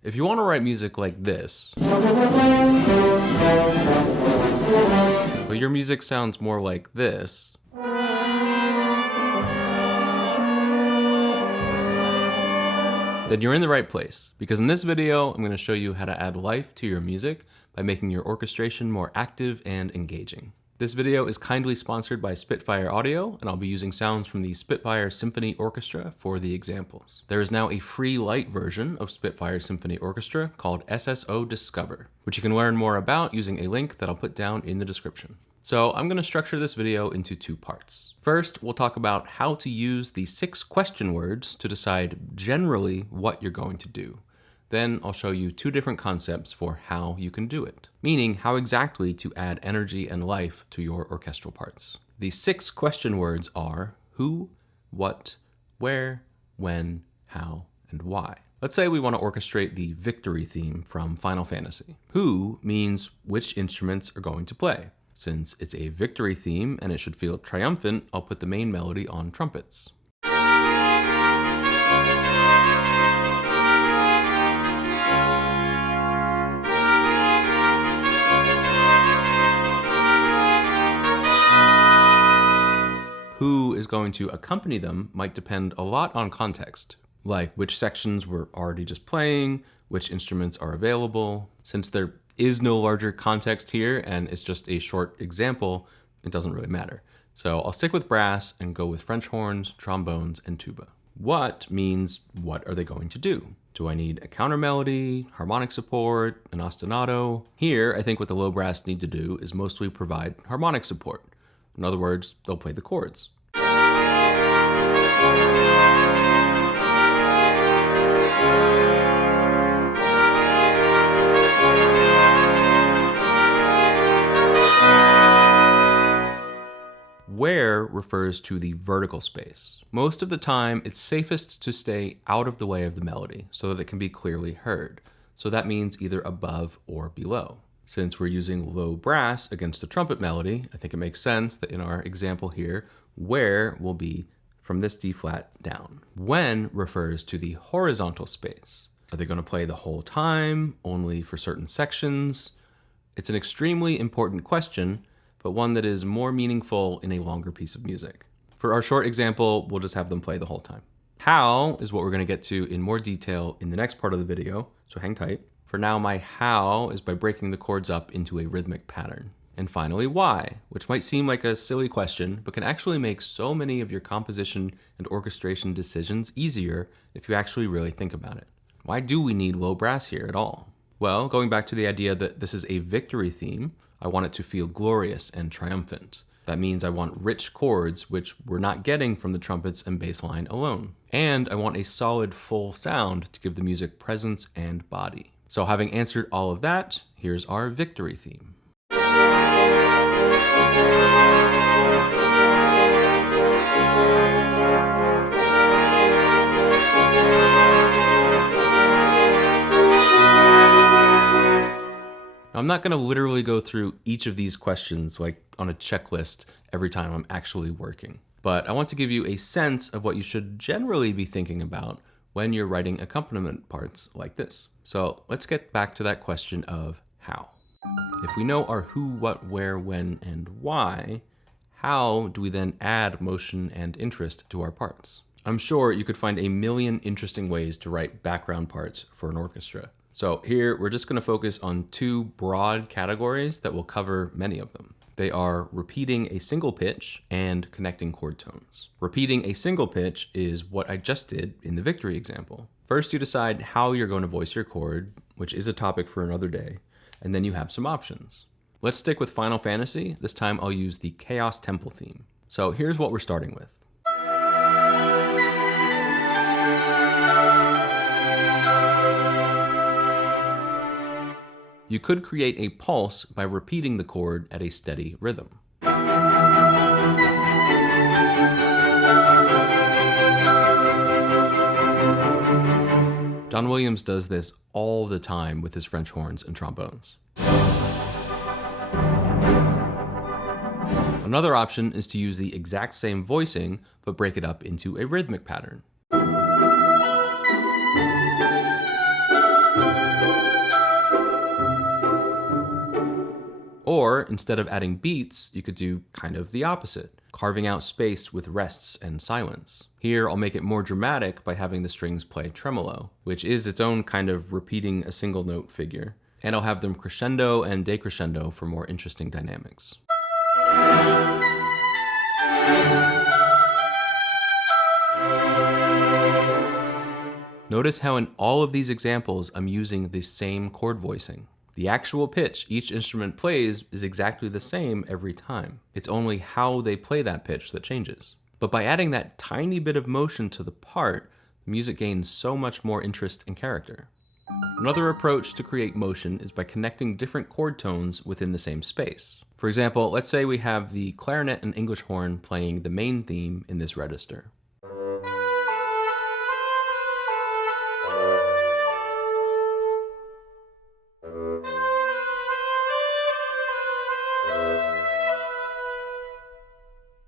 If you want to write music like this, but your music sounds more like this, then you're in the right place, because in this video, I'm going to show you how to add life to your music by making your orchestration more active and engaging. This video is kindly sponsored by Spitfire Audio, and I'll be using sounds from the Spitfire Symphony Orchestra for the examples. There is now a free lite version of Spitfire Symphony Orchestra called SSO Discover, which you can learn more about using a link that I'll put down in the description. So I'm going to structure this video into two parts. First, we'll talk about how to use the 6 question words to decide generally what you're going to do. Then I'll show you 2 different concepts for how you can do it, meaning how exactly to add energy and life to your orchestral parts. The 6 question words are who, what, where, when, how, and why. Let's say we want to orchestrate the victory theme from Final Fantasy. Who means which instruments are going to play. Since it's a victory theme and it should feel triumphant, I'll put the main melody on trumpets. Who is going to accompany them might depend a lot on context, like which sections we're already just playing, which instruments are available. Since there is no larger context here and it's just a short example, it doesn't really matter. So I'll stick with brass and go with French horns, trombones, and tuba. What means what are they going to do? Do I need a counter melody, harmonic support, an ostinato? Here, I think what the low brass need to do is mostly provide harmonic support. In other words, they'll play the chords. Where refers to the vertical space. Most of the time, it's safest to stay out of the way of the melody so that it can be clearly heard. So that means either above or below. Since we're using low brass against a trumpet melody, I think it makes sense that in our example here, where will be from this D flat down. When refers to the horizontal space. Are they going to play the whole time, only for certain sections? It's an extremely important question, but one that is more meaningful in a longer piece of music. For our short example, we'll just have them play the whole time. How is what we're going to get to in more detail in the next part of the video, so hang tight. For now, my how is by breaking the chords up into a rhythmic pattern. And finally, why, which might seem like a silly question, but can actually make so many of your composition and orchestration decisions easier if you actually really think about it. Why do we need low brass here at all? Well, going back to the idea that this is a victory theme, I want it to feel glorious and triumphant. That means I want rich chords, which we're not getting from the trumpets and bass line alone. And I want a solid full sound to give the music presence and body. So having answered all of that, here's our victory theme. I'm not going to literally go through each of these questions like on a checklist every time I'm actually working, but I want to give you a sense of what you should generally be thinking about when you're writing accompaniment parts like this. So let's get back to that question of how. If we know our who, what, where, when, and why, how do we then add motion and interest to our parts? I'm sure you could find a million interesting ways to write background parts for an orchestra. So here, we're just going to focus on 2 broad categories that will cover many of them. They are repeating a single pitch and connecting chord tones. Repeating a single pitch is what I just did in the victory example. First, you decide how you're going to voice your chord, which is a topic for another day, and then you have some options. Let's stick with Final Fantasy. This time I'll use the Chaos Temple theme. So here's what we're starting with. You could create a pulse by repeating the chord at a steady rhythm. John Williams does this all the time with his French horns and trombones. Another option is to use the exact same voicing, but break it up into a rhythmic pattern. Or instead of adding beats, you could do kind of the opposite, carving out space with rests and silence. Here, I'll make it more dramatic by having the strings play tremolo, which is its own kind of repeating a single note figure. And I'll have them crescendo and decrescendo for more interesting dynamics. Notice how in all of these examples, I'm using the same chord voicing. The actual pitch each instrument plays is exactly the same every time. It's only how they play that pitch that changes. But by adding that tiny bit of motion to the part, the music gains so much more interest and character. Another approach to create motion is by connecting different chord tones within the same space. For example, let's say we have the clarinet and English horn playing the main theme in this register.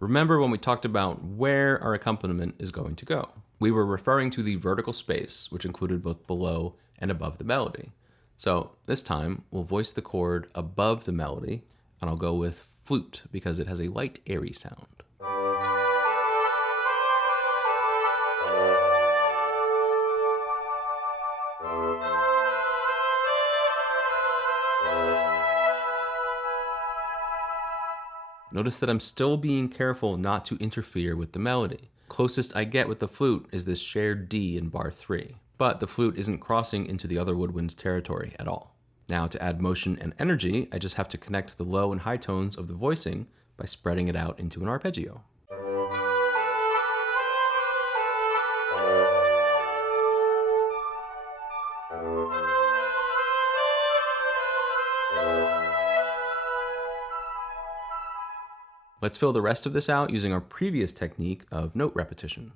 Remember when we talked about where our accompaniment is going to go? We were referring to the vertical space, which included both below and above the melody. So this time, we'll voice the chord above the melody, and I'll go with flute because it has a light, airy sound. Notice that I'm still being careful not to interfere with the melody. Closest I get with the flute is this shared D in bar 3, but the flute isn't crossing into the other woodwinds territory at all. Now to add motion and energy, I just have to connect the low and high tones of the voicing by spreading it out into an arpeggio. Let's fill the rest of this out using our previous technique of note repetition.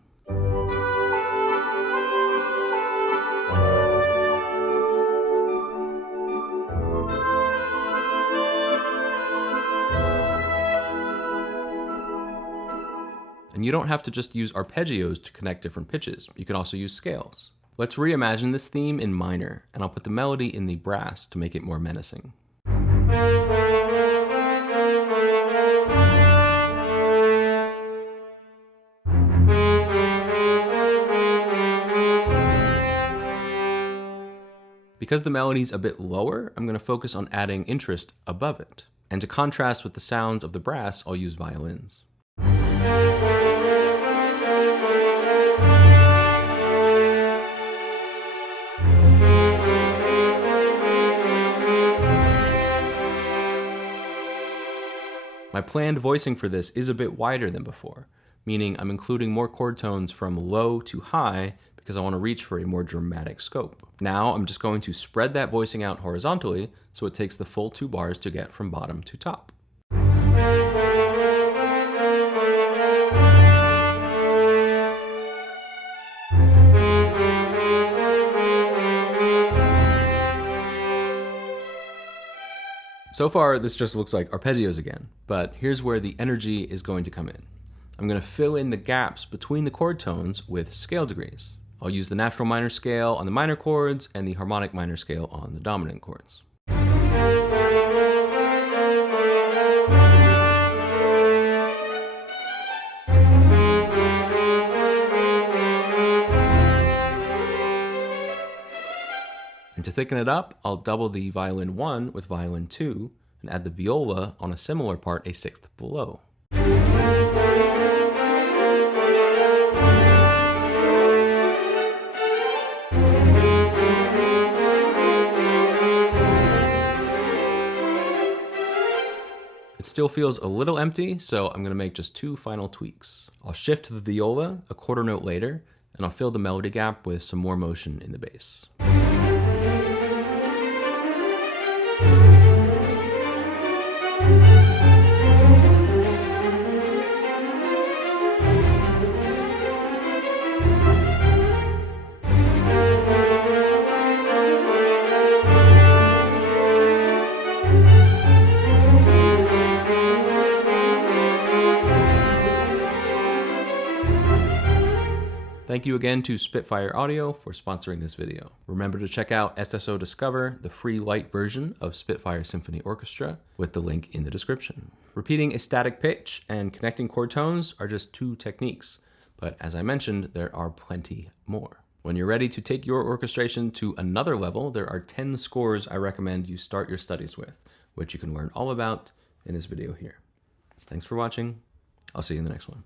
And you don't have to just use arpeggios to connect different pitches. You can also use scales. Let's reimagine this theme in minor, and I'll put the melody in the brass to make it more menacing. Because the melody's a bit lower, I'm going to focus on adding interest above it. And to contrast with the sounds of the brass, I'll use violins. My planned voicing for this is a bit wider than before, meaning I'm including more chord tones from low to high because I want to reach for a more dramatic scope. Now I'm just going to spread that voicing out horizontally so it takes the full 2 bars to get from bottom to top. So far, this just looks like arpeggios again, but here's where the energy is going to come in. I'm going to fill in the gaps between the chord tones with scale degrees. I'll use the natural minor scale on the minor chords and the harmonic minor scale on the dominant chords. And to thicken it up, I'll double the violin 1 with violin 2 and add the viola on a similar part a sixth below. It still feels a little empty, so I'm going to make just 2 final tweaks. I'll shift the viola a quarter note later, and I'll fill the melody gap with some more motion in the bass. Thank you again to Spitfire Audio for sponsoring this video. Remember to check out SSO Discover, the free light version of Spitfire Symphony Orchestra, with the link in the description. Repeating a static pitch and connecting chord tones are just 2 techniques, but as I mentioned, there are plenty more. When you're ready to take your orchestration to another level, there are 10 scores I recommend you start your studies with, which you can learn all about in this video here. Thanks for watching. I'll see you in the next one.